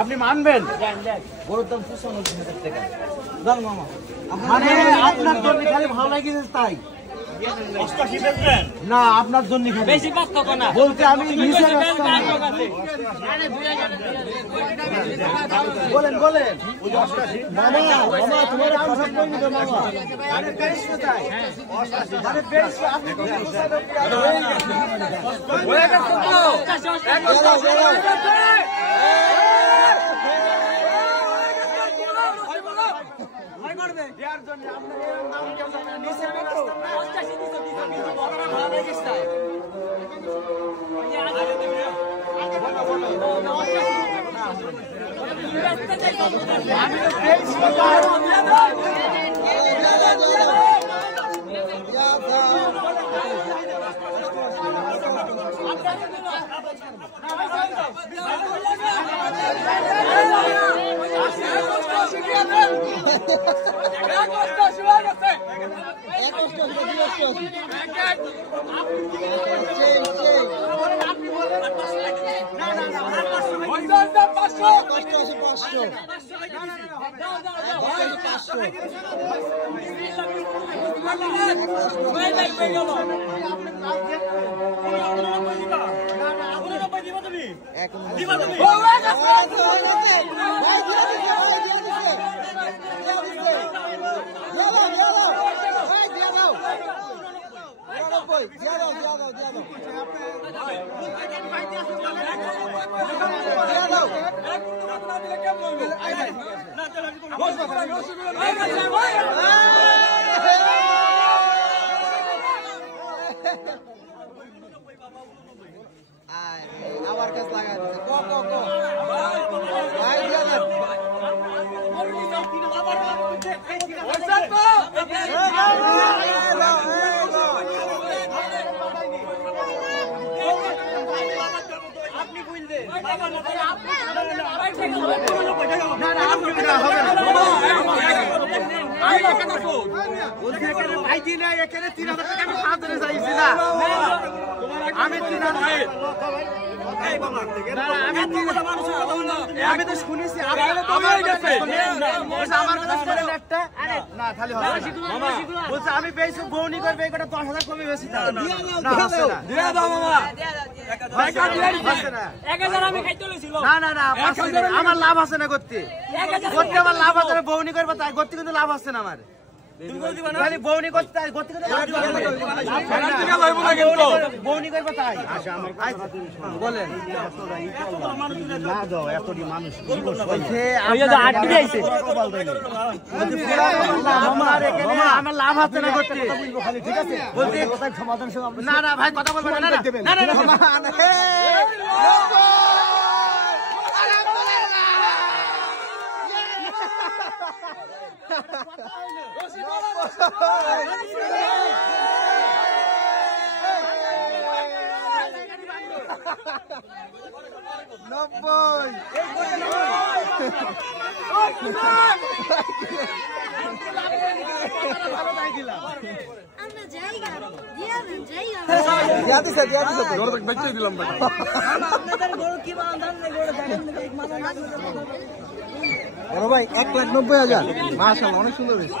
আপনি মানবেন গরুর দাম 95,000 টাকা মামা মানে আপনার জন্য খালি ভালো লাগছে তাই না আপনার জন্য বেশি বলতে আমি বলেন বলেন মামা মামা তোমার কথা বলবি তো মামা আরে বেশ কোথায় আরে বেশ আপনি হয়ে গেছে তো আবার কাজ লাগাই দিছে আপনি বুঝলেন এখানে 3,000 টাকা আমি সাহায্য চাইছি না আমি আমি তো শুনেছি আমার কথা শুনেন একটা না খালি বলছে আমি বেশি বউনি করবে এটা 10,000 কমে বেশি আমার লাভ আছে না করতে আমার লাভ আছে না বউনি করবে তাই করতে কিন্তু লাভ আছে না আমার বউনি করতে বউনি করবো তাই বলেন আমার লাভ আছে না করতে না না ভাই কথা বলবেন না ভাই 1,90,000 মাশাআল্লাহ অনেক সুন্দর হয়েছে।